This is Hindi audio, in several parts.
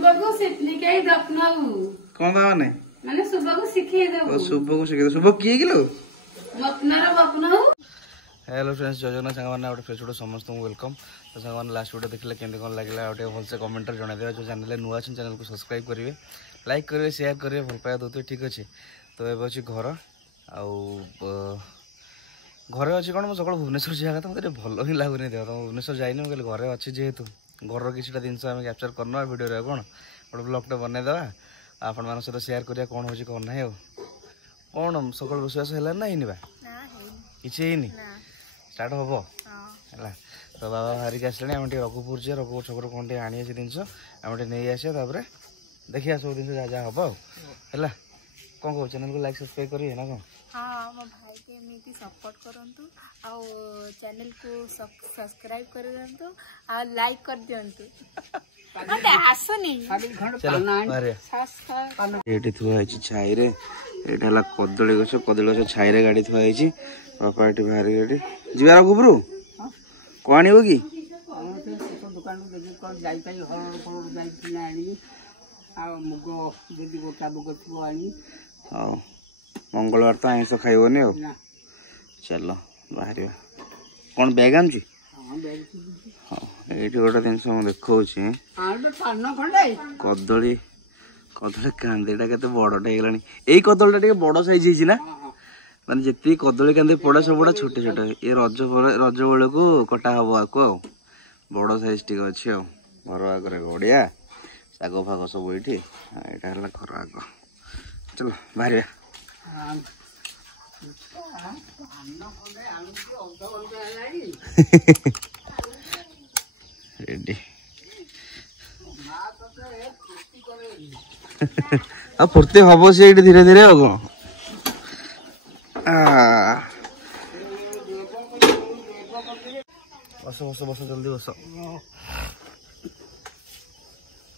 शुभ को सिप्लिकाई दपनाऊ कौन था माने शुभ को सिखे दो शुभ को सिखे दो शुभ किए किलो मपनार बपनाऊ। हेलो फ्रेंड्स जय जगन्नाथ सांगने गोटे फेस वीडियो समस्त को वेलकम। तो सांगने लास्ट वीडियो देखले केमती कौन लगे गोटे भलसे कमेंट जन देवे जो चैनल नुआ अच्छे चैनल को सब्सक्राइब करेंगे लाइक करेंगे शेयर करेंगे भल पाया दे ठीक अच्छे। तो ये अच्छी घर घरे अच्छी कौन मुझे भुवनेश्वर जागा तो मतलब भल ही लगुनि देह तो भुवनेश्वर जाइनि मुझे घरे अच्छी जेहेतु घर किसी जिनस आम कैप्चर करना वीडियो कौन गोटे ब्लॉगटे बनईदे आपण मान सहित शेयर करिया कौन हो कौन ना कौन सकाल रोषास है ना हिनी कि स्टार्ट हम है। तो बाबा बाहरिक आसले आम रघुपुर जे रघुपुर छक कौन टे आनी जिनस आम नहीं आसिया देखिए सब जिन जहाँ जहाँ हम है कौन कहो चैनल को लाइक सब्सक्राइब करिए ना कौन। हाँ मो भाई के एमती सपोर्ट करंतु आ चैनल को सब्सक्राइब कर दियंतु आ लाइक कर दियंतु मते हासुनी एठी थुआ है छाई रे एठी हला कदली गछ छाई रे गाड़ी थुआ है बापा एठी बाहर गाड़ी जीवा रघुपुर को आनिबो की दुकान देखि कोन जाई पाई हर जाई किना आनी आ मुगो जदी गोटा मुगो थुआ आनी हां मंगलवार तो आइंस खाइबनी हो चलो बाहर कौन बैग आम हाँ ये गोटे जिन देखा कदली कदली कांदीटा के बड़टा होगा यही कदलीटा बड़ साइज ना माने जी कदली कांदी पड़ा सब गुड़ा छोटे छोटे ये रज बेल को कटा हम आपको बड़ साइज टी अच्छी घर आगे गड़िया शाग फाग सब ये यहाँ घर आग चलो बाहर रेडी फुर्ती हम से धीरे धीरे बस बस बस जल्दी बस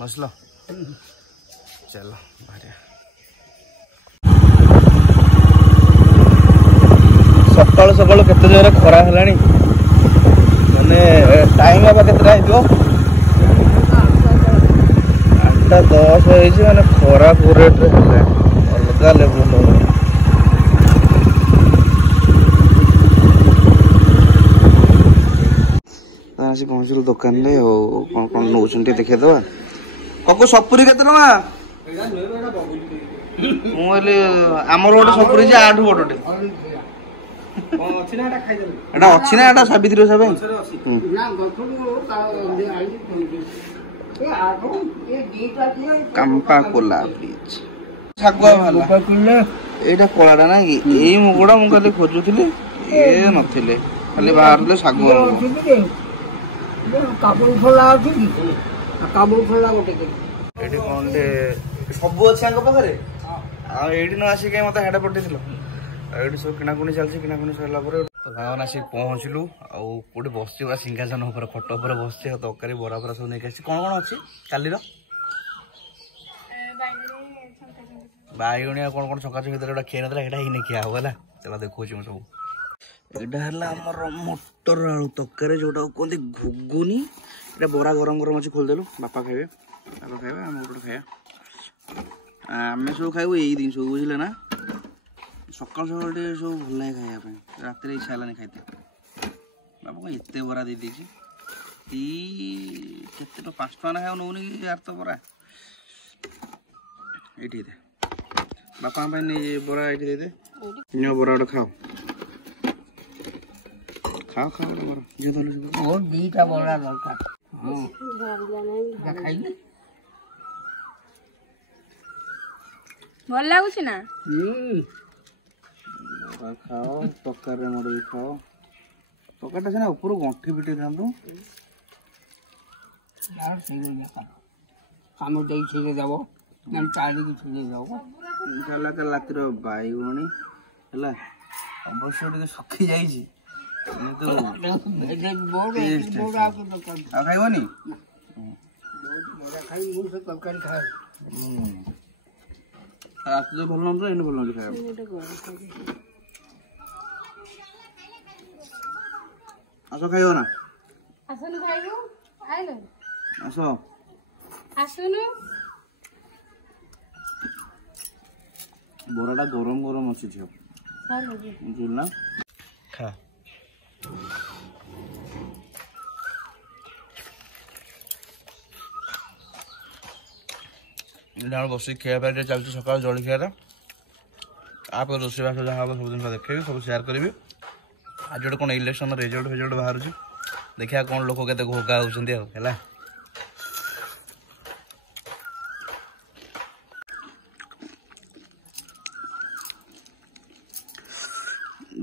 बसलो चलो बाहर सकाल सकाल केते जोर खरा है माने टाइम अब केतरा हो 8:10 होइछि माने खरा पूरे अलग लेवल आसी पहुँचल दुकान में कौन कौन नौ देखे दवा ककु सपुरी केते टका मुझे आमर गोटे सपुरी जे 8 बड़टे अच्छी ना एटा सावित्री सब कंपा कोला ब्रिज सागुआ वाला एटा कोलाडा ना कि एई मुगुडा मु खाली खोजुथिले ए नथिले खाली बाहरले सागुआ काबुल खोला अछि कि काबुल खोला गोटे एटी कोनटे सब अछि अंग पाखरे आ एटी न आसी के मते हेडा पटिथिलो एटी सब किनाकुनी चलछि किनाकुनी सरला परे तो गाँव आसिक पहुँचलु आउटे बस सिंहासन खट उपर बस तरकारी बरा बरा सब नहीं कौन कौन अच्छी कालीर बैगणिया कौन कौन छका छकी गोटा खिया ना ये नहीं खिया है चलो देखो सब यहाँ मटर आलू तरकारी जोटा कहते घुगुनी ये बरा गरम गरम अच्छी खोलदेलु बापा खाइबे आम गोटे खाया आम सब खाइबू यही जिन सब बुझे ना सकाल सकाल सब भल लगे खाया रात इच्छा है खाते बापा कौन एत बरा दे केते 5 टका ना खाओ नौनी कि यार तो बरा ये बापा बरा ये दे बरा गोटे खाओ खाओ खाओ बरा जे धरु ओ दीटा बरा दरकार खाइले भल लागुछ ना खाओ तकार मड़ी खाओ तकारटा से ऊपर गंठी पिटे था यार सही काम दे छिले जाबो हम चाली की छिले जाबो काला काला रातिर बाईगणी है अवश्य टे सुखी जाइए खाइबनी तरकारी खाए रात भल न भल खाया आस खाइब ना आसन खाइबो आइलो आस ଆସୁନୁ। ବରାଟା ଗରମ ଗରମ ଅଛି ଝିଅ ବୁଝିଲୁ ନା ଖା ବସିକି ଖିଆ ପିଆ ଟିକେ ଚାଲିଛି ସକାଳ ଜଳଖିଆଟା ତାପରେ ରୋଷେଇବାସ ଯାହା ହବ ସବୁ ଜିନିଷ ଦେଖେଇବି ସବୁ ସେୟାର କରିବି ଆଜି ଗୋଟେ କ'ଣ ଇଲେକ୍ସନ ରେଜଲ୍ଟ ବାହାରୁଛି ଦେଖିବା କ'ଣ ଲୋକ କେତେ ଘୋଗା ହେଉଛନ୍ତି ଆଉ ହେଲା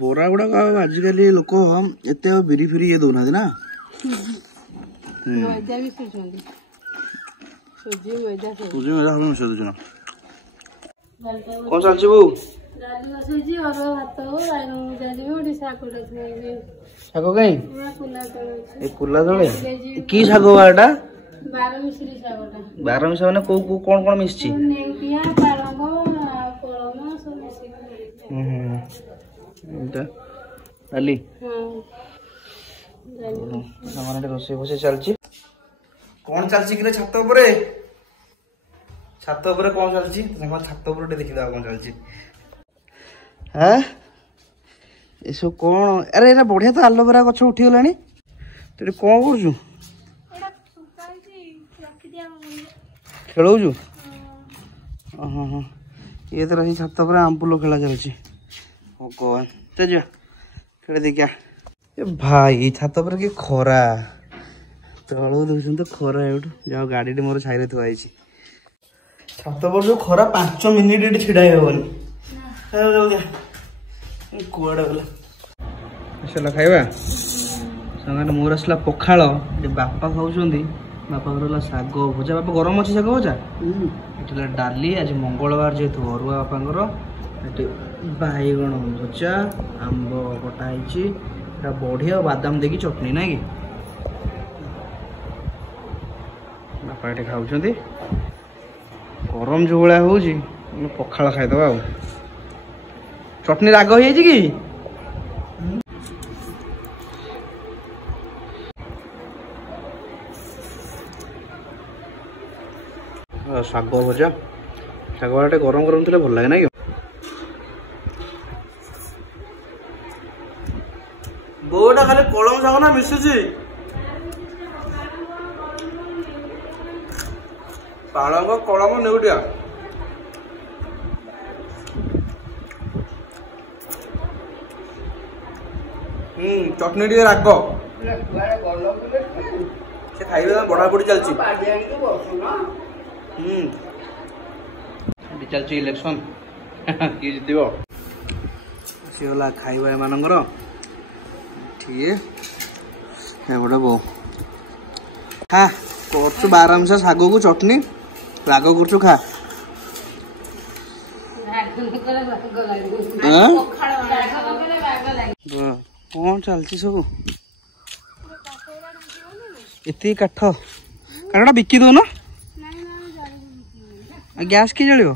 ବରା ଗୁଡାକ ଆଜିକାଲି ଲୋକ ଏତେ ବିରି ଫିରି ଇଏ ଦଉନାହାନ୍ତି ନା ମଇଦା ବି ସୁଝନ୍ତି ସୁଜି ମଇଦା ସୁଜି ମଇଦା ସବୁ ମିଶେଇ ଦଉଛୁ ନା କ'ଣ ଚାଲିଛି ବୋଉ ଡାଲି ବସେଇଛି ଅରୁଆ ଭାତ ବାଇଗଣ ଭଜା ଯିବ ଗୋଟେ ଶାଗଟା ଥୁଆଇବି ଶାଗ କାଇଁ କୁଲା ତଳେ ଏ କୁଲା ତଳେ କି ଶାଗ ଏଟା ବାରମିଶିରି ଶାଗଟା ବାରମିଶା ମାନେ କୋଉ କୋଉ କ'ଣ କ'ଣ ମିଶିଛି ନେଉଟିଆ ପାଳଙ୍ଗ ଆଉ କଳମ ସବୁ ମିଶିକି ଡାଲି ହଁ ସାଙ୍ଗମାନେ ରୋଷେଇ ଫୋଷେଇ ଚାଲିଛି କ'ଣ ଚାଲିଛି କିରେ ଛାତ ଉପରେ କ'ଣ ଚାଲିଛି ସାଙ୍ଗ ଛାତ ଉପରେ ଟିକେ ଦେଖିଦେବା କ'ଣ ଚାଲିଛି ଏସବୁ କ'ଣ ଆରେ ଏଇଟା ବଢିଆ ତ ଆଲୋଭେରା ଗଛ ଉଠିଗଲାଣି ତୁ ଏଠି କ'ଣ କରୁଛୁ ଖେଳଉଛୁ ହଁ ହଁ ଇଏ ତ ରହି ଛାତ ଉପରେ ଆମ୍ବୁଲ ଖେଳା ଚାଲିଛି ଭଗବାନ ତେଜ ଖେଳି ଦେଖିଆ ଏ ଭାଇ ଛାତ ଉପରେ କି ଖରା ତଳକୁ ଦେଉଛନ୍ତି ତ ଖରା ଏଇଠୁ ଯାହା ଗାଡ଼ିଟି ମୋର ଛାଇରେ ଥୁଆ ହେଇଛି ଛାତ ଉପରେ ଯୋଉ ଖରା 5 ମିନିଟ୍ ଏଠି ଛିଡ଼ା ହେବନି କୁଆଡ଼େ ଗଲା ଆସିଲା ଖାଇବା ସାଙ୍ଗରେ ମୋର ଆସିଲା ପଖାଳ ଏଠି ବାପା ଖାଉଛନ୍ତି ବାପାଙ୍କର ହେଲା ଶାଗ ଭଜା ବାପା ଗରମ ଅଛି ଶାଗ ଭଜା ଏଠି ହେଲା ଡାଲି ଆଜି ମଙ୍ଗଳବାର ଯେହେତୁ ଅରୁଆ ବାପାଙ୍କର ଏଠି ବାଇଗଣ ଭଜା ଆମ୍ବ କଟା ହେଇଛି ଏଟା ବଢି ଆଉ ବାଦାମ ଦେଇକି ଚଟଣି ନାଇଁ କି ବାପା ଏଠି ଖାଉଛନ୍ତି ଗରମ ଯୋଉ ଭଳିଆ ହଉଛି ପଖାଳ ଖାଇଦବା ଆଉ ଚଟଣି ରାଗ ହେଇଯାଇଛି କି ଶାଗ ଭଜା ଶାଗ ଭଜା ଟିକେ ଗରମ ଗରମ ଥିଲେ ଭଲ ଲାଗେ ନାଇଁ କି ବୋଉଟା ଖାଲି କଳମ ଶାଗ ନା ମିଶୁଛି ପାଳଙ୍ଗ କଳମ ନେଉଟିଆ ଚଟଣି ଟିକେ ରାଗ ସେ ଖାଇବେ ବଢାବଢି ଚାଲିଛି ଚାଲିଛି ଇଲେକ୍ସନ କିଏ ଜିତିବ ଆସିଗଲା ଖାଇବା ଏମାନଙ୍କର ଗୋଟେ ବୋଉ ଖା କରୁଛୁ ବାରମିଶା ଶାଗକୁ ଚଟଣି ରାଗ କରୁଛୁ ଖା କ'ଣ ଚାଲିଛି ସବୁ ଏତିକି କାଠଟା ବିକି ଦଉନ ଗ୍ୟାସ୍ କି ଜଳିବ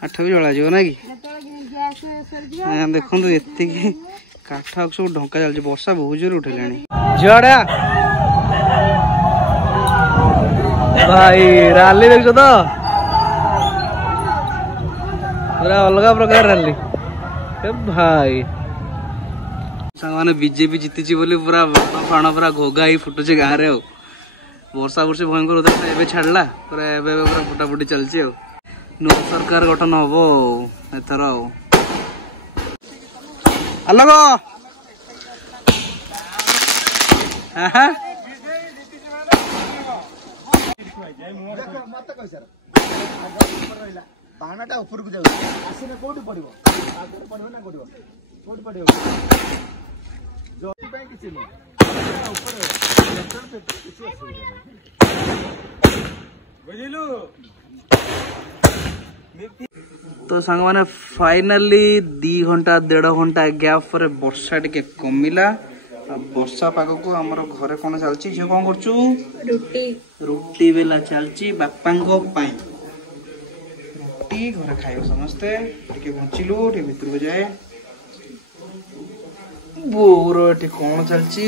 କାଠ ବି ଜଳାଯିବ ନା କି ଦେଖନ୍ତୁ ଏତିକି କାଠ ସବୁ ଢଙ୍କା ଚାଲିଛି ବର୍ଷା ବହୁତ ଜୋରେ ଉଠେଇଲାଣି ଝିଅଟା ଭାଇ ରାଲି ଦେଖୁଛ ତ ପୁରା ଅଲଗା ପ୍ରକାର ରାଲି ଭାଇ ସାଙ୍ଗମାନେ ବିଜେପି ଜିତିଛି ବୋଲି ପୁରା ଫାଣ ପୁରା ଘୋଗା ହେଇ ଫୁଟୁଛି ଗାଁରେ ଆଉ ବର୍ଷା ବର୍ଷି ଭୟଙ୍କର ଉଦାହରଣ ଏବେ ଛାଡ଼ିଲା ପୁରା ଏବେ ପୁରା ଫୁଟାଫୁଟି ଚାଲିଛି ଆଉ ନୂଆ ସରକାର ଗଠନ ହବ ଆଉ ଏଥର ଆଉ ଆଲୋକ ପାହାଣଟା ଉପରକୁ ଯାଉଛି ଆସିଲେ କୋଉଠି ପଡିବ ପଡିବ ନା କୋଉଠି ପଡିବ ପାଇଁ କିଛି ନୁହଁ ବୁଝିଲୁ ତ ସାଙ୍ଗମାନେ ଫାଇନାଲି 2 ଘଣ୍ଟା 1.5 ଘଣ୍ଟା ଗ୍ୟାପ୍ ପରେ ବର୍ଷା ଟିକେ କମିଲା ବର୍ଷା ପାଗକୁ ଆମର ଘରେ କ'ଣ ଚାଲିଛି ଝିଅ କ'ଣ କରୁଛୁ ରୁଟି ବେଲା ଚାଲିଛି ବାପାଙ୍କ ପାଇଁ ରୁଟି ଘରେ ଖାଇବ ସମସ୍ତେ ଟିକେ ବଞ୍ଚିଲୁ ଟିକେ ଭିତରକୁ ଯାଏ ବୋଉର ଏଠି କ'ଣ ଚାଲିଛି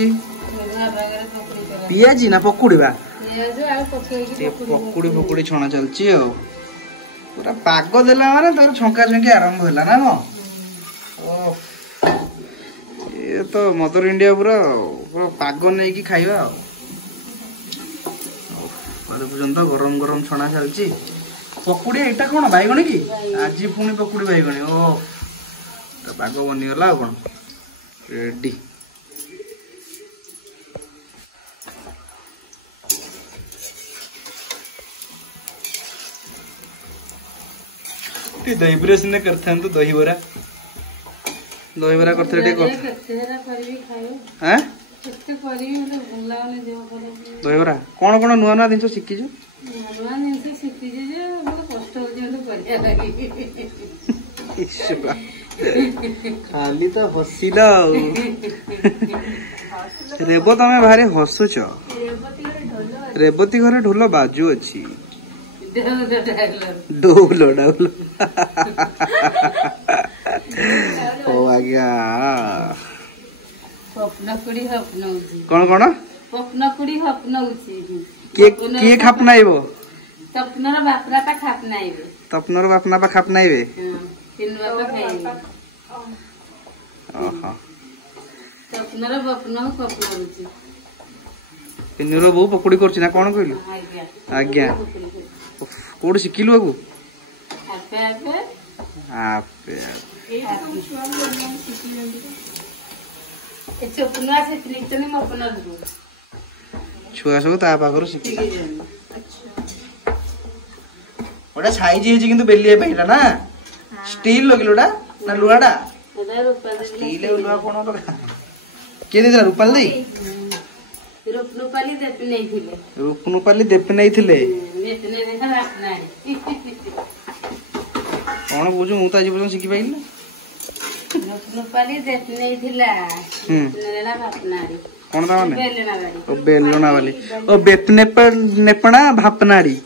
ପିଆଜି ନା ପକୁଡ଼ି ବା पकुड़ी फकुड़ी छणा चलची पूरा पाग देला माने तार छंका छंकी आरंभ होला ना को ये तो मदर इंडिया पूरा पाग नहीं कि खाइबा पर्यंत गरम गरम छणा चलची पकुड़ी एटा कोन बैगणी की आज पुणी पकुड़ी बैगणी ओ तो पाग बनी गला कोन रेडी दही बरा सिने करथान तो दही बरा करथे दही बरा कौन कौन नुआ नुआ जिन शिखीचु खाली तो हसिल रेबो तमे भारी हसुच रेबती घरे ढोल बाजू अच्छी डोलो डोलो ओ आज्ञा कौन कौन किए खापनाइबो तपनर बापरा पा खापनाइबे तपनर बापना पा खापनाइबे पिनुआ पा खाइबे ओहो तपनर बापना खापनाउची पिनुरो बो पकुड़ी करछि ना कोन कहलु आज्ञा आज्ञा कोड शिखिलु बाबू आपे आपे आपे ए चपनुआ से फ्लिटनी मपना दु छुआ सब ता पाखर शिखि ओडा साइज हे किंतु बेलिए पहिला ना स्टील लगिलोडा ना लुआडा स्टील लुआ कोन तो के देला रूपाल दे रूपनुपाली देपे नहीं थिले कौन बुझु मु ताजी बुझु सिखि पाइल रूपनुपाली देपे नहीं थिला नेला भापनाड़ी कौन ता माने ओ बेलना वाली ओ बेपने पर नेपणा भापनाड़ी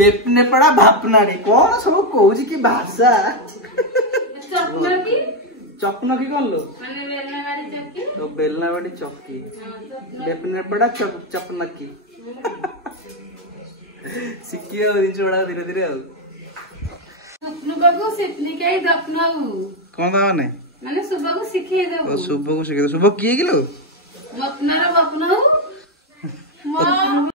बेपने पड़ा भापनाड़ी कौन सब कहूजी की भाषा चपना की चपन की कौन लो माने बेलना वाली चक्की तो बेलना वाली चक्की बेपने पड़ा चपनकी सिक्किया दिन छोड़ा धीरे धीरे आउ सुपनु बाबू सिपनी के दपनाऊ कौन ता माने सुबह को सिखे दो ओ शुभ को सिखे दो शुभ किए किलो मपनारा बपनाऊ